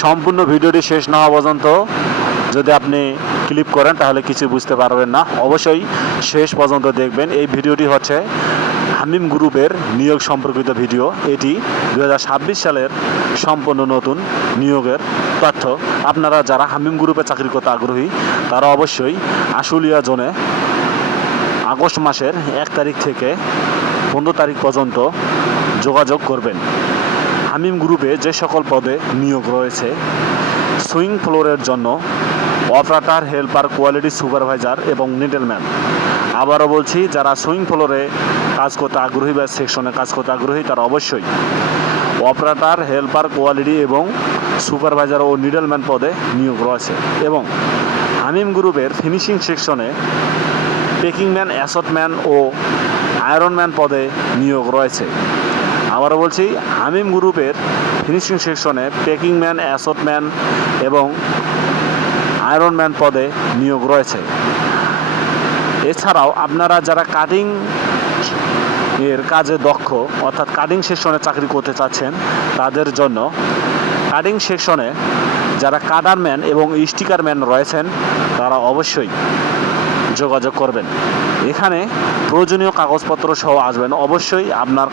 সম্পূর্ণ ভিডিওটি শেষ না হওয়া পর্যন্ত যদি আপনি ক্লিক করেন তাহলে কিছু বুঝতে পারবেন না। অবশ্যই শেষ পর্যন্ত দেখবেন। এই ভিডিওটি হচ্ছে হামিম গ্রুপের নিয়োগ সম্পর্কিত ভিডিও। এটি 2026 সালের সম্পূর্ণ নতুন নিয়োগের তথ্য। আপনারা যারা হামিম গ্রুপে চাকরি করতে আগ্রহী তারা অবশ্যই আশুলিয়া জোনে আগস্ট মাসের 1 তারিখ থেকে 15 তারিখ পর্যন্ত যোগাযোগ করবেন। হামিম গ্রুপে যে সকল পদে নিয়োগ রয়েছে: সুইং ফ্লোরের জন্য অপারেটর, হেল্পার, কোয়ালিটি সুপারভাইজার এবং নিডলম্যান। আবারও বলছি, যারা সুইং ফ্লোরে কাজ করতে আগ্রহী বা সেকশনে কাজ করতে আগ্রহী তারা অবশ্যই অপারেটর, হেল্পার, কোয়ালিটি এবং সুপারভাইজার ও নিডলম্যান পদে নিয়োগ রয়েছে। এবং হামিম গ্রুপের ফিনিশিং সেকশনে পেকিংম্যান, অ্যাসর্টম্যান ও আয়রনম্যান পদে নিয়োগ রয়েছে। আবারও বলছি, হামিম গ্রুপের ফিনিশিং সেকশনে পেকিংম্যান, অ্যাসর্টম্যান এবং আয়রনম্যান পদে নিয়োগ রয়েছে। এছাড়াও আপনারা যারা কাটিং এর কাজে দক্ষ, অর্থাৎ কাটিং সেকশনে চাকরি করতে চাচ্ছেন, তাদের জন্য কাটিং সেকশনে যারা কাটারম্যান এবং স্টিকারম্যান রয়েছেন তারা অবশ্যই যোগাযোগ করবেন। এখানে প্রয়োজনীয় কাগজপত্র সহ আসবেন। অবশ্যই আপনার